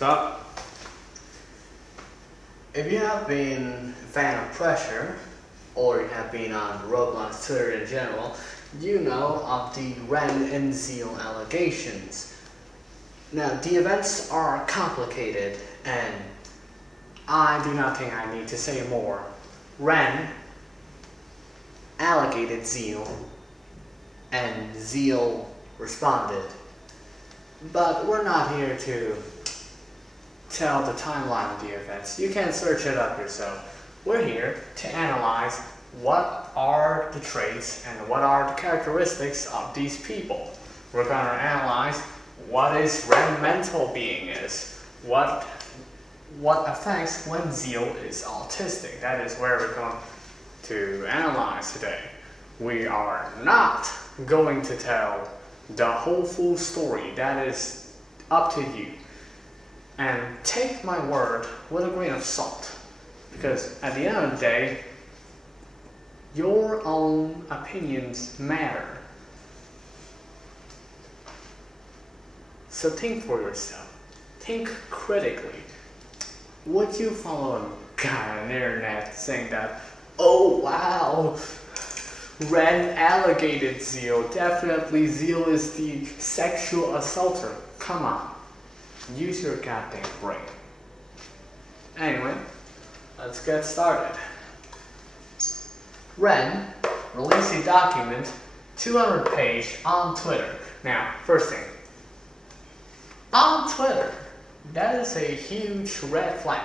So, if you have been a fan of Pressure, or you have been on Roblox Twitter in general, you know of the Ren and Zeal allegations. Now, the events are complicated, and I do not think I need to say more. Ren allocated Zeal, and Zeal responded. But we're not here to tell the timeline of the events. You can search it up yourself. We're here to analyze what are the traits and what are the characteristics of these people. We're going to analyze what is Ren mental being is, what affects when Zeal is autistic. That is where we're going to analyze today. We are not going to tell the whole full story. That is up to you. And take my word with a grain of salt. Because at the end of the day, your own opinions matter. So think for yourself. Think critically. Would you follow a guy on the internet saying that, oh wow, Ren allocated Zeal. Definitely Zeal is the sexual assaulter. Come on. Use your goddamn brain. Anyway, let's get started. Ren released a document, 200-page, on Twitter. Now, first thing. On Twitter, that is a huge red flag.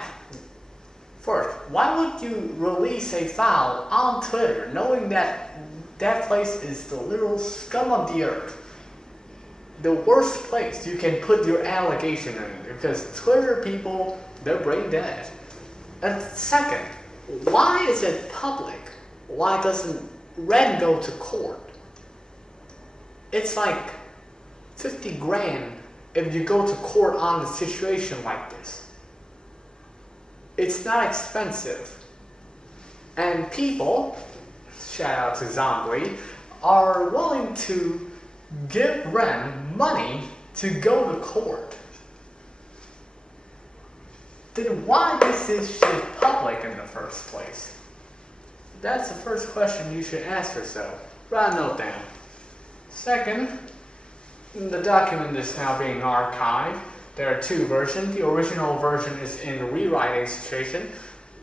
First, why would you release a file on Twitter knowing that that place is the literal scum of the earth? The worst place you can put your allegation in, because Twitter people, they're brain dead. And second, why is it public? Why doesn't Ren go to court? It's like 50 grand if you go to court on a situation like this. It's not expensive. And people, shout out to Zombie, are willing to give Ren money to go to court. Then why is this shit public in the first place? That's the first question you should ask yourself. Write a note down. Second, the document is now being archived. There are two versions. The original version is in the rewriting situation,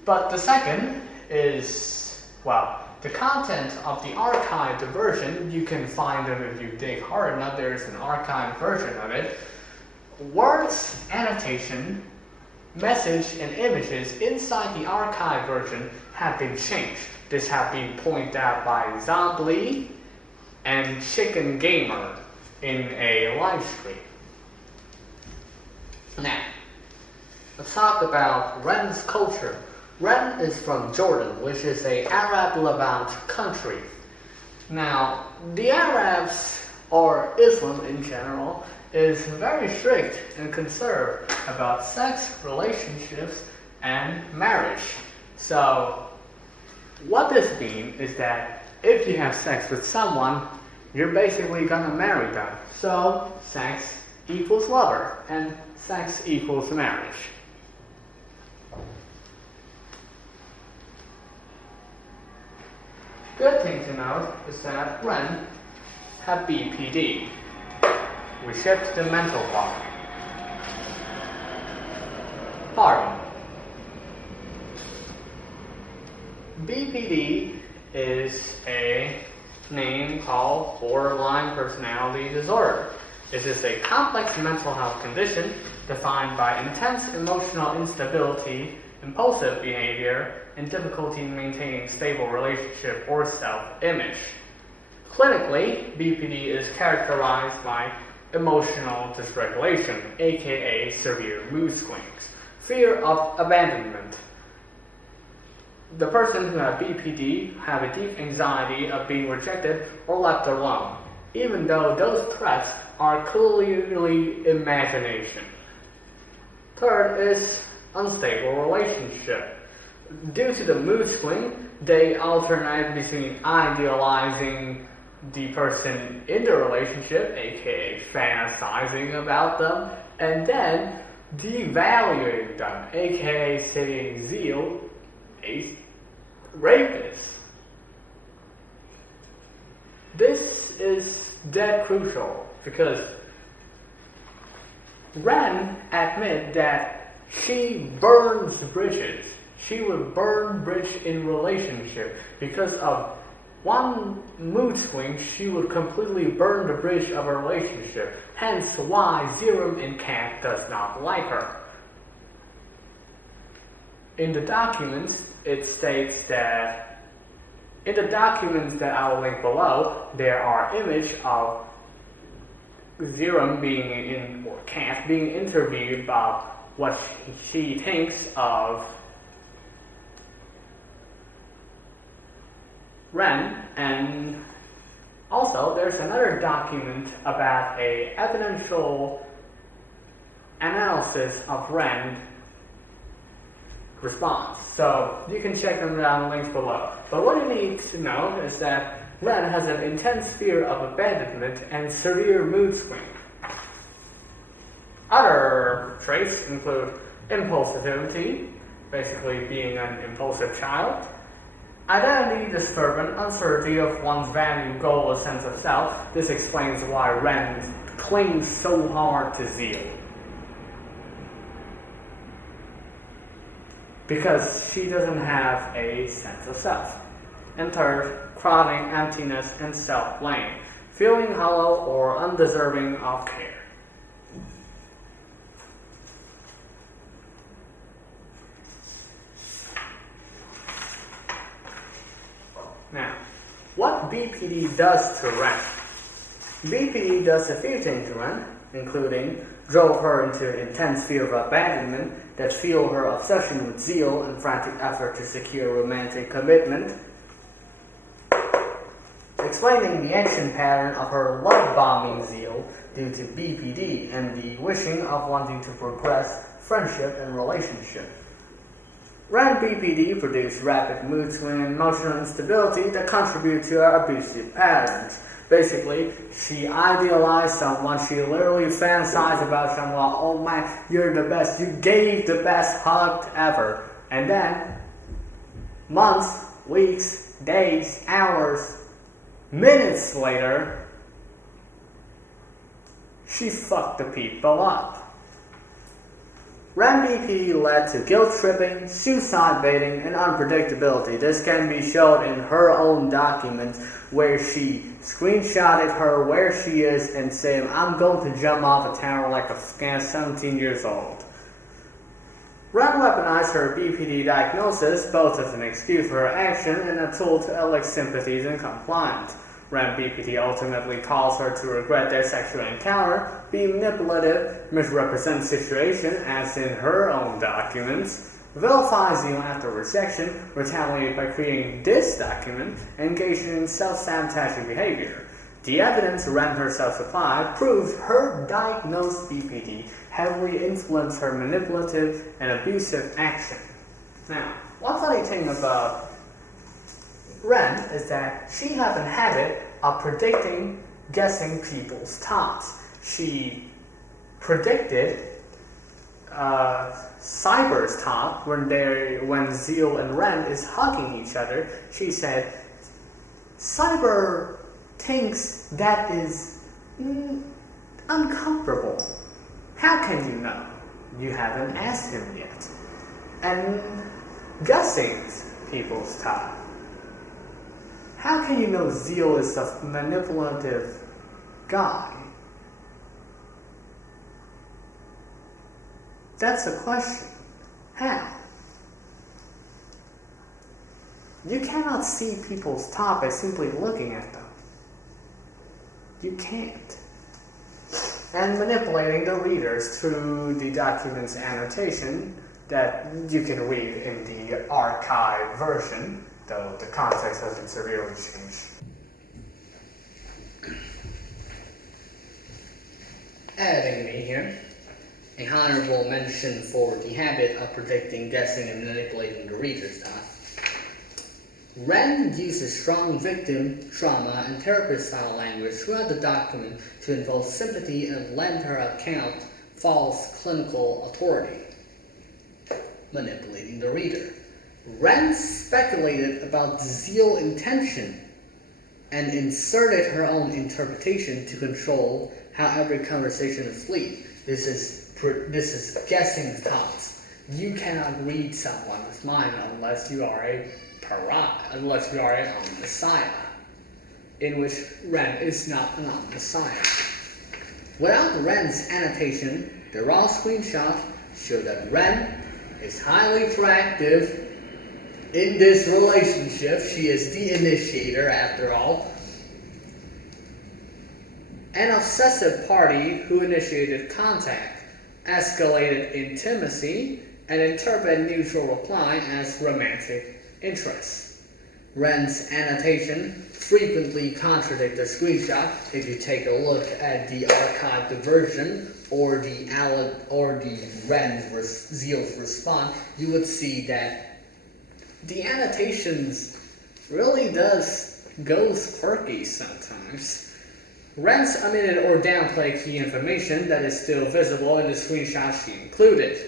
but the second is, well, the content of the archived version, you can find them if you dig hard enough. There's an archived version of it. Words, annotation, message, and images inside the archived version have been changed. This has been pointed out by Zombie and Chicken Gamer in a live stream. Now, let's talk about Ren's culture. Ren is from Jordan, which is an Arab Levant country. Now, the Arabs, or Islam in general, is very strict and conservative about sex, relationships, and marriage. So, what this means is that if you have sex with someone, you're basically gonna marry them. So, sex equals lover, and sex equals marriage. Good thing to note is that Ren had BPD. We shift the mental part. Pardon. BPD is a name called borderline personality disorder. It is a complex mental health condition defined by intense emotional instability, impulsive behavior, and difficulty in maintaining stable relationship or self-image. Clinically, BPD is characterized by emotional dysregulation, aka severe mood swings, fear of abandonment. The person who has BPD have a deep anxiety of being rejected or left alone, even though those threats are clearly imagination. Third is unstable relationship. Due to the mood swing, they alternate between idealizing the person in the relationship, aka fantasizing about them, and then devaluing them, aka saying Zeal is rapist. This is dead crucial because Ren admit that she burns bridges. She would burn bridge in relationship because of one mood swing. She would completely burn the bridge of a relationship. Hence why Zerum and Kat does not like her. In the documents, it states that in the documents that I will link below, there are images of Zerum or Kat being interviewed about what she thinks of Ren, and also there's another document about a evidential analysis of Ren response. So you can check them down links below. But what you need to know is that Ren has an intense fear of abandonment and severe mood swing. Other traits include impulsivity, basically being an impulsive child, identity disturbance, uncertainty of one's value, goal, or sense of self. This explains why Ren clings so hard to Zeal. Because she doesn't have a sense of self. And third, chronic emptiness and self-blame, feeling hollow or undeserving of care. Now, what BPD does to Ren? BPD does a few things to Ren, including drove her into intense fear of abandonment that fueled her obsession with Zeal and frantic effort to secure romantic commitment, explaining the action pattern of her love-bombing Zeal due to BPD and the wishing of wanting to progress friendship and relationship. Ren BPD produced rapid mood swing and emotional instability that contribute to her abusive patterns. Basically, she idealized someone, she literally fantasized about someone, oh man, you're the best, you gave the best hug ever. And then, months, weeks, days, hours, minutes later, she fucked the people up. Ren BPD led to guilt tripping, suicide baiting, and unpredictability. This can be shown in her own documents where she screenshotted her where she is and saying, I'm going to jump off a tower like a 17 years old. Ren weaponized her BPD diagnosis both as an excuse for her action and a tool to elect sympathies and compliance. Ren BPD ultimately calls her to regret their sexual encounter, be manipulative, misrepresent situation as in her own documents, vilify Zeal after rejection, retaliate by creating this document, engaging in self-sabotaging behavior. The evidence Ren herself supplied proves her diagnosed BPD heavily influenced her manipulative and abusive action. Now, one funny thing about Ren is that she has a habit of guessing people's thoughts. She predicted Cyber's thought when Zeal and Ren is hugging each other. She said, Cyber thinks that is uncomfortable. How can you know? You haven't asked him yet. And guessing people's thought. How can you know Zeal is a manipulative guy? That's a question. How? You cannot see people's thought by simply looking at them. You can't. And manipulating the readers through the document's annotation that you can read in the archive version, though the context has been severely changed. Adding me here, a honorable mention for the habit of predicting, guessing, and manipulating the reader's thoughts. Ren uses strong victim, trauma, and therapist-style language throughout the document to invoke sympathy and lend her account false clinical authority, manipulating the reader. Ren speculated about Zeal's intention and inserted her own interpretation to control how every conversation is lead. This is guessing thoughts. You cannot read someone's mind unless you are a Messiah, in which Ren is not a Messiah. Without Ren's annotation, the raw screenshot showed that Ren is highly proactive in this relationship. She is the initiator, after all. An obsessive party who initiated contact, escalated intimacy, and interpreted neutral reply as romantic interest. Ren's annotation frequently contradicts the screenshot. If you take a look at the archived version or the Zeal's response, you would see that the annotations really goes quirky sometimes. Ren's omitted or downplayed key information that is still visible in the screenshot she included.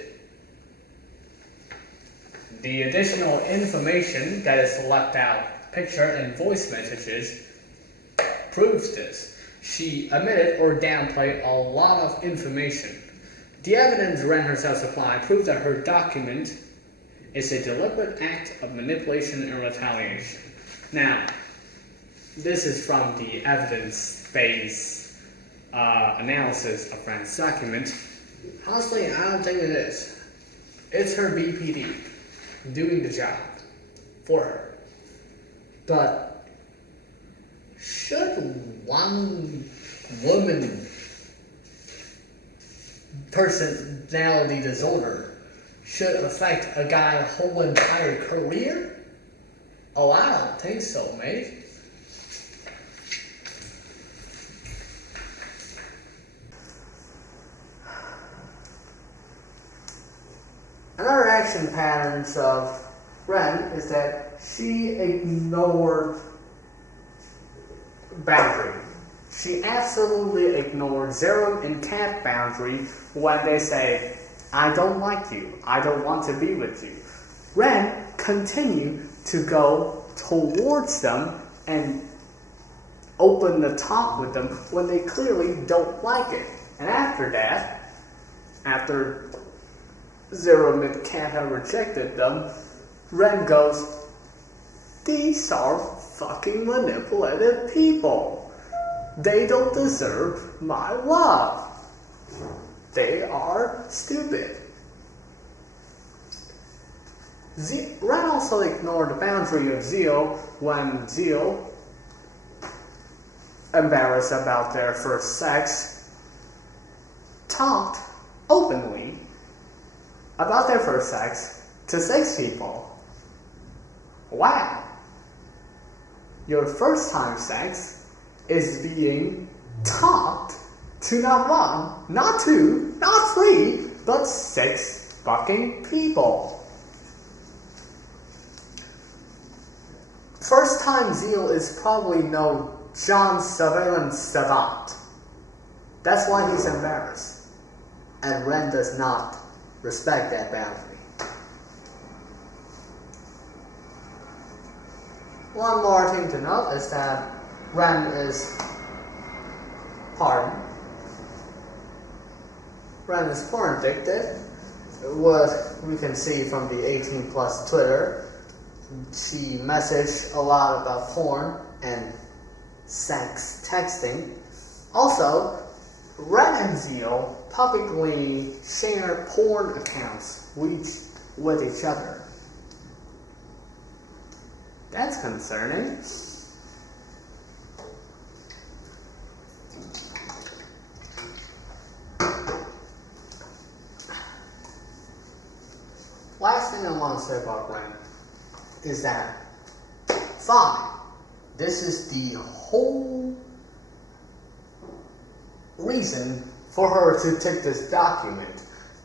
The additional information that is left out, picture and voice messages, proves this. She omitted or downplayed a lot of information. The evidence Ren herself supplied proved that her document is a deliberate act of manipulation and retaliation. Now, this is from the evidence-based analysis of Ren's document. Honestly, I don't think it is. It's her BPD doing the job for her. But should one woman personality disorder should affect a guy's whole entire career? Oh, I don't think so, mate. Another action patterns of Ren is that she ignored boundary. She absolutely ignored Zerum and Kat boundary when they say, I don't like you, I don't want to be with you. Ren continued to go towards them and open the talk with them when they clearly don't like it. And after that, after Zerum and Kat have rejected them, Ren goes, these are fucking manipulative people. They don't deserve my love. They are stupid. Ren also ignored the boundary of Zeal when Zeal, embarrassed about their first sex, talked openly about their first sex to 6 people. Wow. Your first time sex is being talked to not 1, not 2, not 3, but 6 fucking people. First time Zeal is probably no John Surveillance Savant. That's why he's embarrassed. And Ren does not respect that boundary. One more thing to note is that Ren is porn addicted. What we can see from the 18 plus Twitter, she messaged a lot about porn and sex texting. Also, Ren and Zeal publicly share porn accounts with each other. That's concerning. Last thing I want to say about Ren is that, fine, this is the whole reason for her to take this document.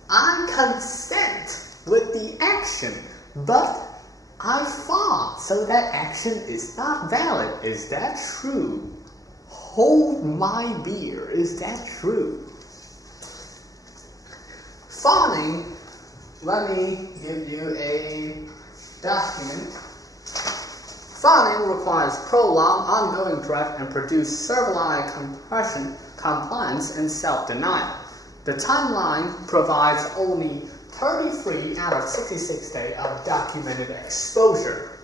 I consent with the action, but I fought, so that action is not valid. Is that true? Hold my beer. Is that true? let me give you a document. Fawning requires prolonged, ongoing dread and produce servile compliance and self-denial. The timeline provides only 33 out of 66 days of documented exposure,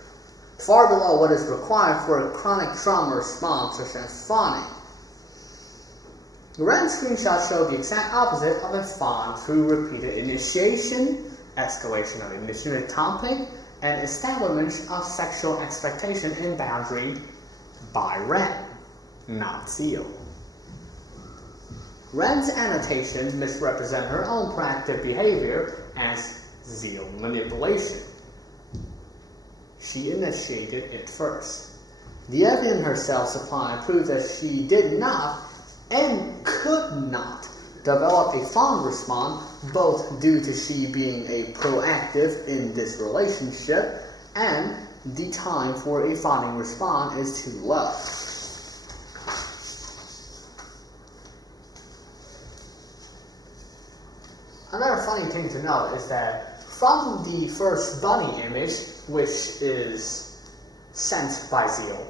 far below what is required for a chronic trauma response such as fawning. The random screenshots show the exact opposite of a fawn through repeated initiation, escalation of initiated conflict, and establishment of sexual expectation and boundary by Ren, not Zeal. Ren's annotation misrepresents her own proactive behavior as Zeal manipulation. She initiated it first. The evidence herself supplied proves that she did not and could not develop a fawn response, both due to she being a proactive in this relationship and the time for a fawning response is too low. Another funny thing to note is that from the first bunny image, which is sent by Zeal,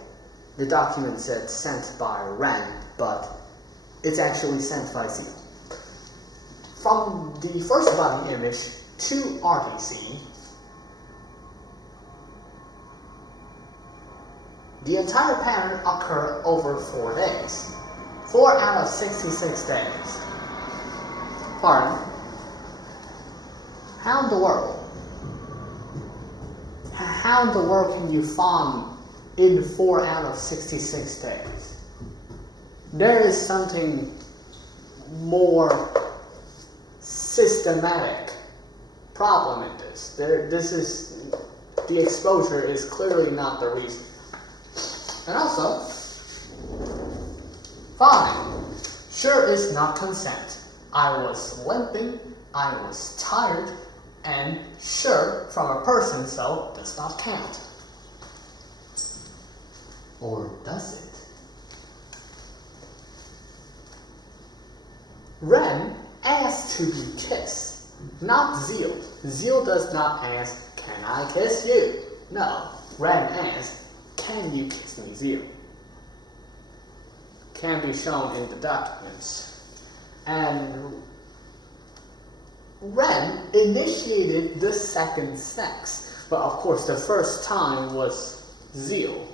the document said sent by Ren, but it's actually sent by Zeal. From the first bunny image to RTC, the entire pattern occurred over 4 days. 4 out of 66 days. Pardon? How in the world? How in the world can you fawn in 4 out of 66 days? There is something more systematic problem in this. The exposure is clearly not the reason. And also, fawning sure is not consent. I was limping, I was tired, and sure from a person, so does not count. Or does it? Ren asked to be kissed, not Zeal. Zeal does not ask, can I kiss you? No, Ren asked, can you kiss me, Zeal? Can be shown in the documents. And Ren initiated the second sex, but of course the first time was Zeal.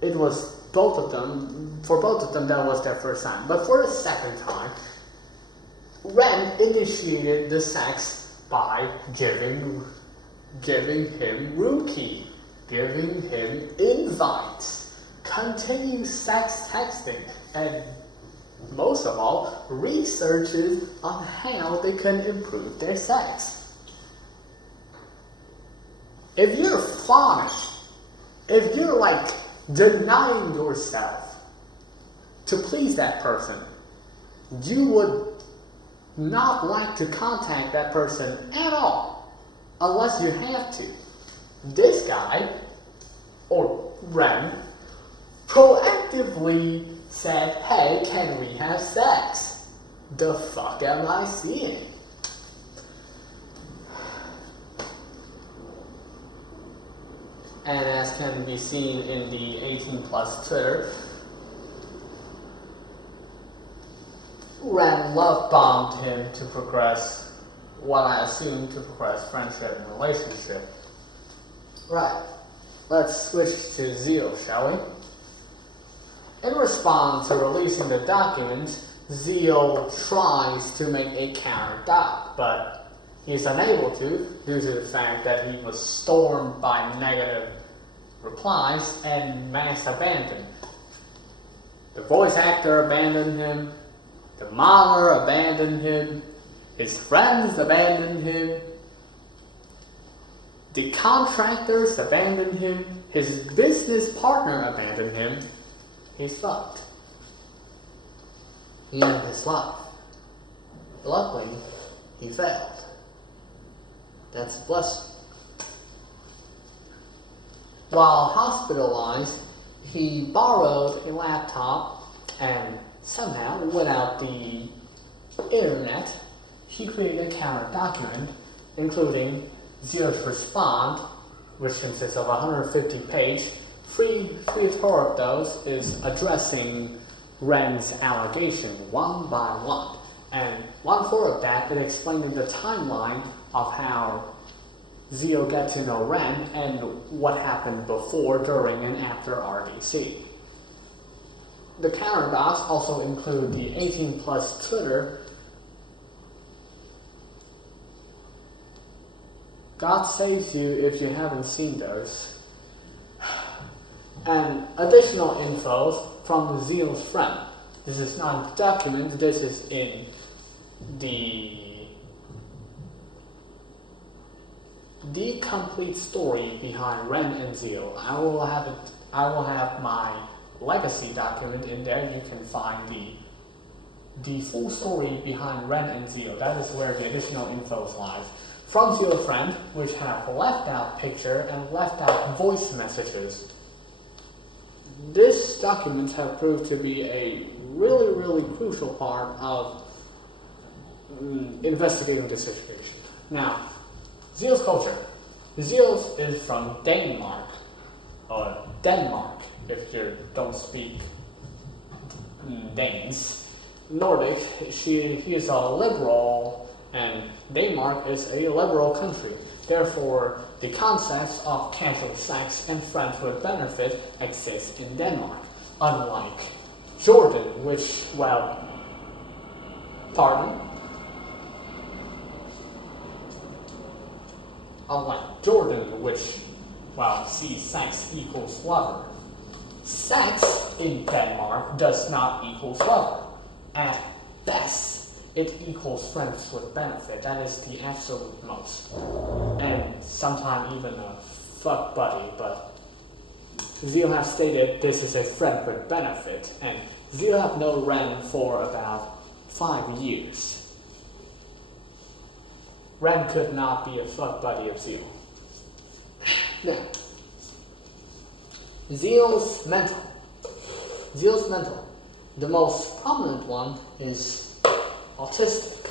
It was both of them, for both of them that was their first time. But for the second time, Ren initiated the sex by giving him room key, giving him invites, continue sex texting, and most of all, researches on how they can improve their sex. If you're fawning, if you're like denying yourself to please that person, you would not like to contact that person at all, unless you have to. This guy, or Ren, proactively said, hey, can we have sex? The fuck am I seeing? And as can be seen in the 18+ Twitter, Ren love bombed him to progress what I assume to progress friendship and relationship. Right, let's switch to Zeal, shall we? In response to releasing the document, Zeal tries to make a counter-doc, but he's unable to due to the fact that he was stormed by negative replies and mass abandoned. The voice actor abandoned him, the modeler abandoned him, his friends abandoned him, the contractors abandoned him, his business partner abandoned him. He's fucked. He ended his life. Luckily, he failed. That's a blessing. While hospitalized, he borrowed a laptop and somehow, without the internet, he created a counter document, including Zeal's response, which consists of 150 pages. Three-fourths of those is addressing Ren's allegation one by one. And 1/4 of that is explaining the timeline of how Zeal got to know Ren and what happened before, during, and after RDC. The counter docs also include the 18+ Twitter. God saves you if you haven't seen those. And additional info from Zeal's friend. This is not a document, this is in the complete story behind Ren and Zeal. I will have my legacy document in there. You can find the full story behind Ren and Zeal. That is where the additional info lies. From Zeal's friend, which have left out picture and left out voice messages. This documents have proved to be a really, really crucial part of investigating this situation. Now, Zeal's culture. Zeal is from Denmark, or Denmark, if you don't speak Danes. Nordic, he is a liberal, and Denmark is a liberal country. Therefore, the concepts of casual sex and friends with benefit exist in Denmark, unlike Jordan, which, unlike Jordan, which, sees sex equals lover. Sex in Denmark does not equal lover. At best, it equals friends with benefit. That is the absolute most. And sometimes even a fuck buddy, but Zeal have stated this is a friend with benefit, and Zeal have known Ren for about 5 years. Ren could not be a fuck buddy of Zeal. Now, Zeal's mental. The most prominent one is autistic.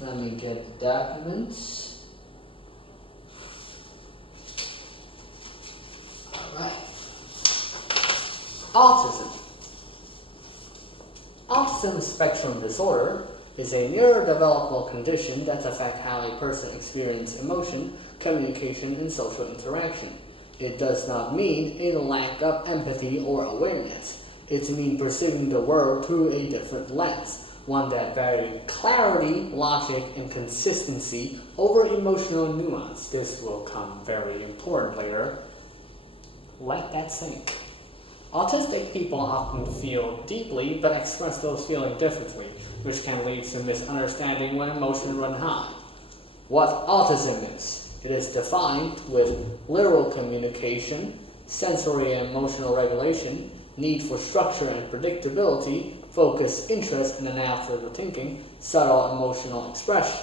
Let me get the documents. Alright. Autism. Autism spectrum disorder is a neurodevelopmental condition that affects how a person experiences emotion, communication, and social interaction. It does not mean a lack of empathy or awareness. It means perceiving the world through a different lens, one that values clarity, logic, and consistency over emotional nuance. This will come very important later. Let that sink. Autistic people often feel deeply but express those feelings differently, which can lead to misunderstanding when emotions run high. What autism is? It is defined with literal communication, sensory and emotional regulation, need for structure and predictability, focused interest and analytical thinking, subtle emotional expression.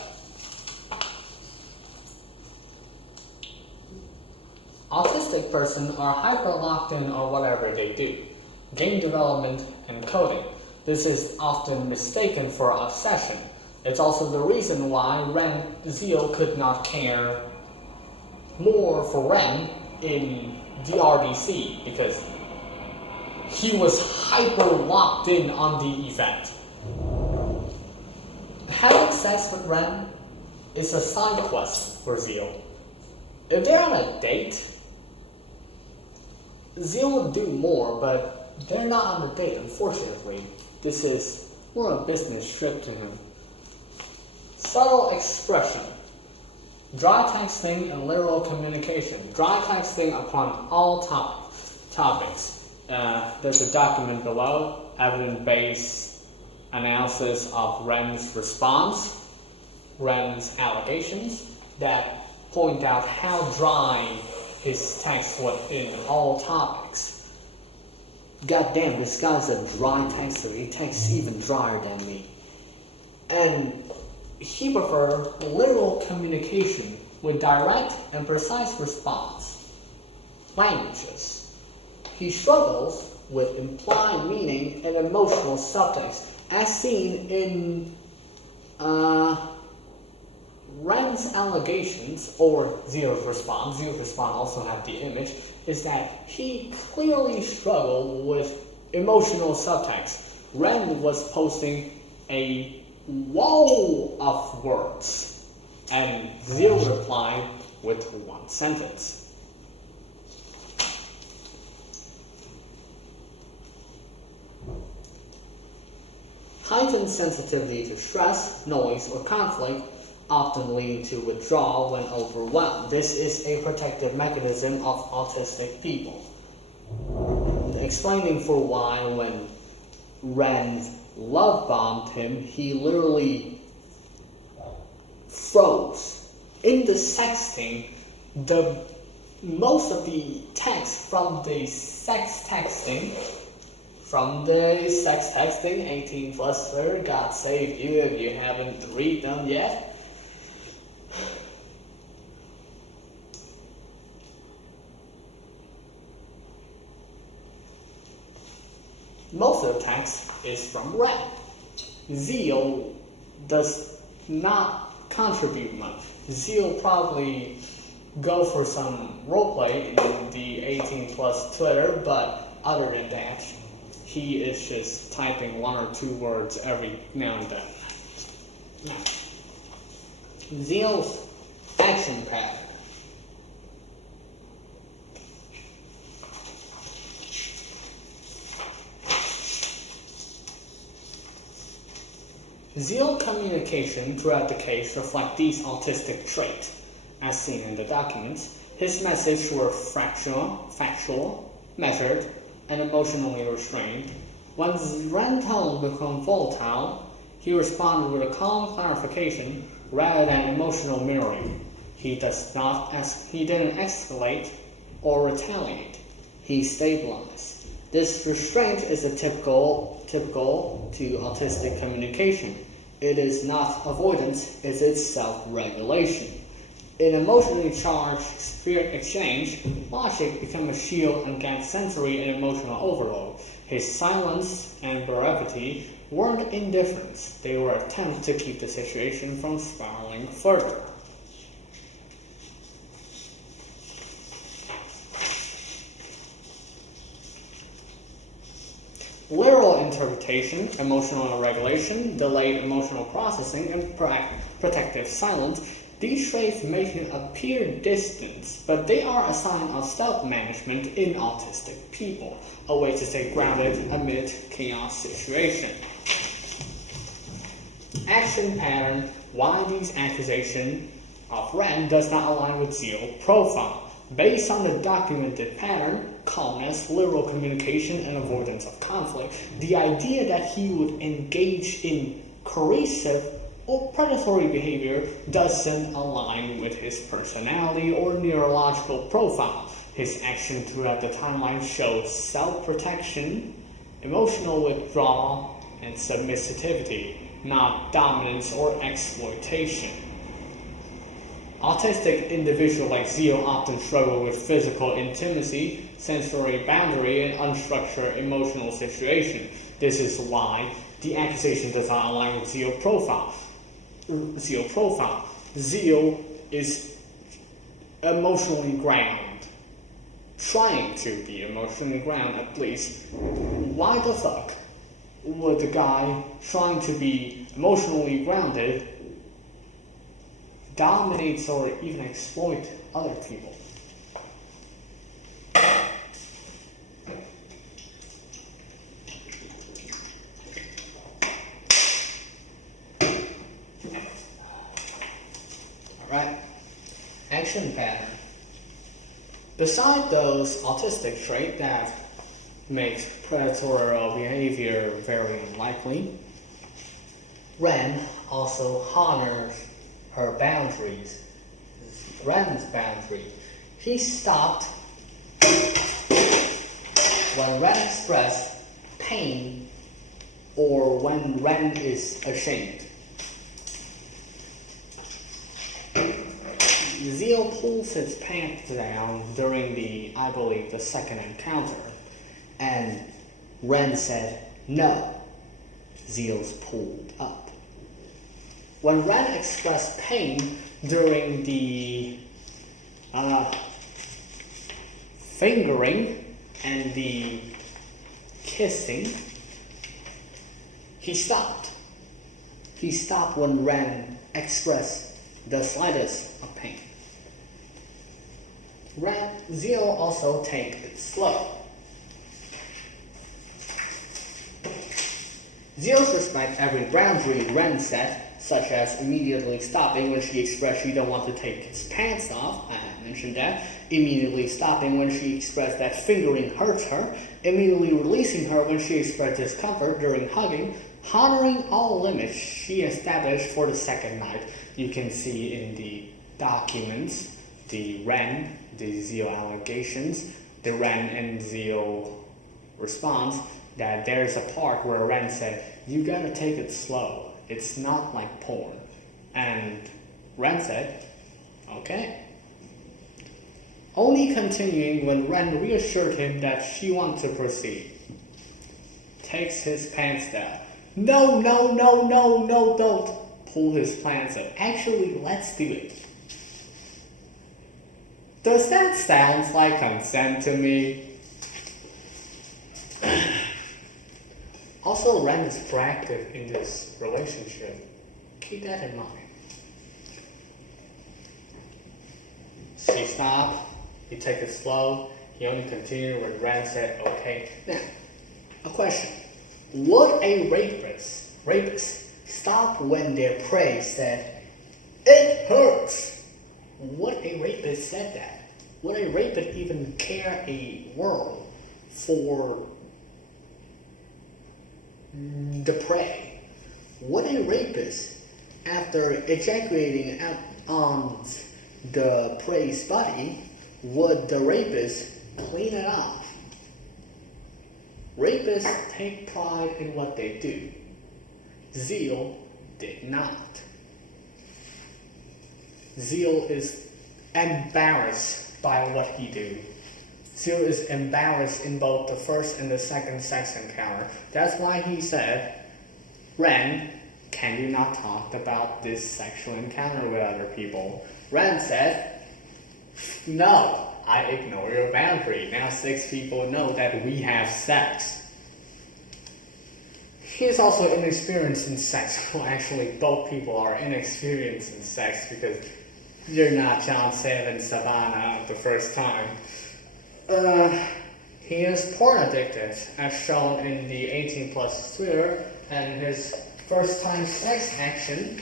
Autistic persons are hyper locked in on whatever they do. Game development and coding. This is often mistaken for obsession. It's also the reason why Zeal could not care more for Ren in the RDC, because he was hyper locked in on the event. Having sex with Ren is a side quest for Zeal. If they're on a date, Zeal would do more, but they're not on the date, unfortunately. This is more a business trip to him. Subtle expression. Dry texting and literal communication. Dry texting upon all topics. There's a document below, evidence-based analysis of Ren's response, Ren's allegations, that point out how dry his text was in all topics. Goddamn, this guy's a dry texter. He texts even drier than me. And he prefers literal communication with direct and precise response. Languages. He struggles with implied meaning and emotional subtext, as seen in Ren's allegations, or Zeal's response also have the image, is that he clearly struggled with emotional subtext. Ren was posting a wall of words, and Zeal replied with one sentence. Heightened sensitivity to stress, noise, or conflict often leading to withdrawal when overwhelmed. This is a protective mechanism of autistic people. Explaining for why when Ren love bombed him, he literally froze. In the sexting, most of the text from the sex texting, 18 plus 30, God save you if you haven't read them yet. Most of the text is from Ren. Zeal does not contribute much. Zeal probably go for some roleplay in the 18 plus Twitter, but other than that, he is just typing 1 or 2 words every now and then. Now, Zeal's action pattern. Zeal communication throughout the case reflect these autistic traits, as seen in the documents. His messages were factual, measured, and emotionally restrained. When Ren tone became volatile, he responded with a calm clarification rather than emotional mirroring. He didn't escalate or retaliate. He stabilized. This restraint is a typical to autistic communication. It is not avoidance, it is self-regulation. In emotionally charged spirit exchange, logic becomes a shield against sensory and emotional overload. His silence and brevity weren't indifference, they were attempts to keep the situation from spiraling further. Literal interpretation, emotional regulation, delayed emotional processing, and protective silence. These traits make him appear distant, but they are a sign of self-management in autistic people, a way to stay grounded amid chaos situation. Action pattern, why these accusations of Ren does not align with Zeal profile. Based on the documented pattern, calmness, literal communication, and avoidance of conflict, the idea that he would engage in coercive or predatory behavior doesn't align with his personality or neurological profile. His action throughout the timeline shows self-protection, emotional withdrawal, and submissivity, not dominance or exploitation. Autistic individuals like Zeal often struggle with physical intimacy, sensory boundary, and unstructured emotional situation. This is why the accusation does not align with Zeal profile. Zeal is emotionally grounded, trying to be emotionally grounded at least. Why the fuck would the guy trying to be emotionally grounded dominate or even exploit other people? Alright, action pattern. Besides those autistic traits that makes predatory behavior very unlikely, Ren also honors her boundaries. Ren's boundary. He stopped when Ren expressed pain or when Ren is ashamed. Zeal pulls his pants down during the second encounter, and Ren said, "No." Zeal's pulled up. When Ren expressed pain during the fingering and the kissing, he stopped. He stopped when Ren expressed the slightest of pain. Zeal also take it slow. Zeal respects every boundary Ren set, such as immediately stopping when she expressed she don't want to take his pants off, I mentioned that, immediately stopping when she expressed that fingering hurts her, immediately releasing her when she expressed discomfort during hugging, honoring all limits she established for the second night. You can see in the documents the Ren, the Zeal allegations, the Ren and Zeal response, that there's a part where Ren said, you gotta take it slow. It's not like porn. And Ren said, okay. Only continuing when Ren reassured him that she wants to proceed. Takes his pants down. No, don't pull his pants up. Actually, let's do it. Does that sound like consent to me? Also, Ren is proactive in this relationship. Keep that in mind. She stopped. He took it slow. He only continued when Ren said, okay. Now, a question. Would a rapist stop when their prey said, it hurts? Would a rapist said that? Would a rapist even care a world for the prey? Would a rapist, after ejaculating on the prey's body, would the rapist clean it off? Rapists take pride in what they do. Zeal did not. Zeal is embarrassed by what he did. Zeal is embarrassed in both the first and the second sex encounter. That's why he said, Ren, can you not talk about this sexual encounter with other people? Ren said, no, I ignore your boundary. Now 6 people know that we have sex. He is also inexperienced in sex. Well, actually, both people are inexperienced in sex because you're not John 7 Savannah the first time. He is porn addicted, as shown in the 18+ Twitter, and his first time sex action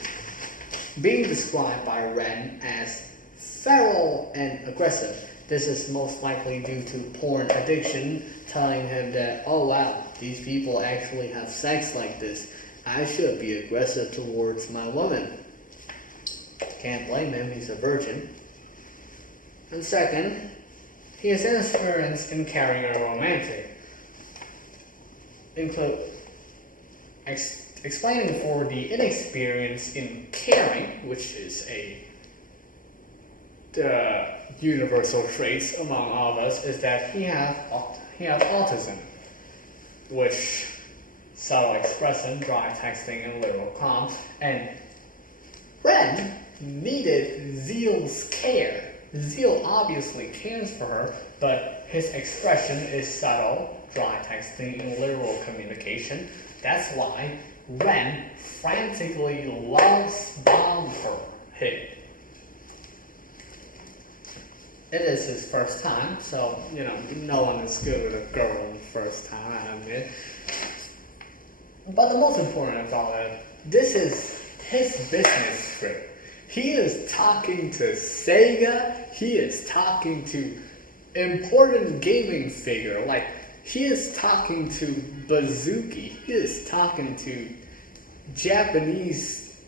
being described by Ren as feral and aggressive. This is most likely due to porn addiction, telling him that, oh wow, these people actually have sex like this. I should be aggressive towards my woman. Can't blame him, he's a virgin. And second, he is inexperienced in carrying a romantic. Explaining for the inexperience in caring, which is the universal traits among all of us, is that he have autism, which subtle expression, dry texting, and literal calm. And Ren needed Zeal's care. Zeal obviously cares for her, but his expression is subtle, dry texting, and literal communication. That's why Ren frantically loves-bombed him. It is his first time, so, no one is good with a girl the first time, I admit. But the most important of all that, this is his business trip. He is talking to Sega, he is talking to important gaming figure, like, he is talking to Bazooki, he is talking to Japanese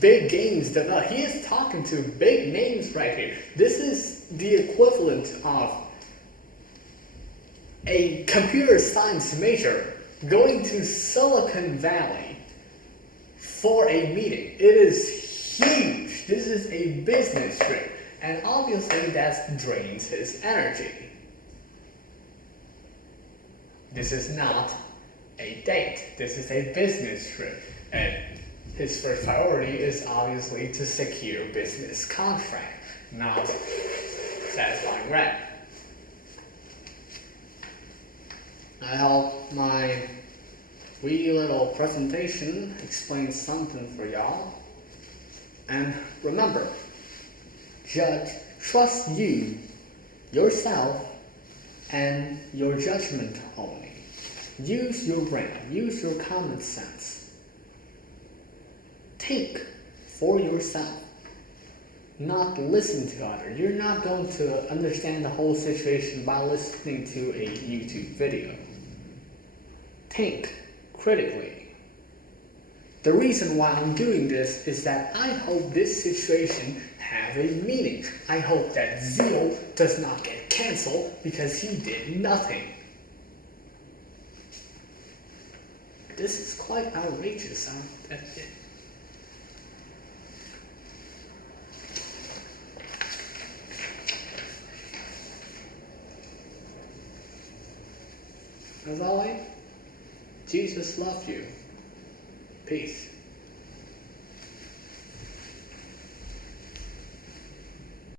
big games, he is talking to big names right here. This is the equivalent of a computer science major going to Silicon Valley for a meeting. It is huge. This is a business trip. And obviously that drains his energy. This is not a date. This is a business trip. And his first priority is obviously to secure business contract, not satisfying rent. I hope my wee little presentation explains something for y'all. And remember, judge, trust you, yourself, and your judgment only. Use your brain, use your common sense. Think for yourself, not listen to others. You're not going to understand the whole situation by listening to a YouTube video. Think critically. The reason why I'm doing this is that I hope this situation have a meaning. I hope that Zeal does not get cancelled because he did nothing. This is quite outrageous. As always, Jesus loves you. Peace.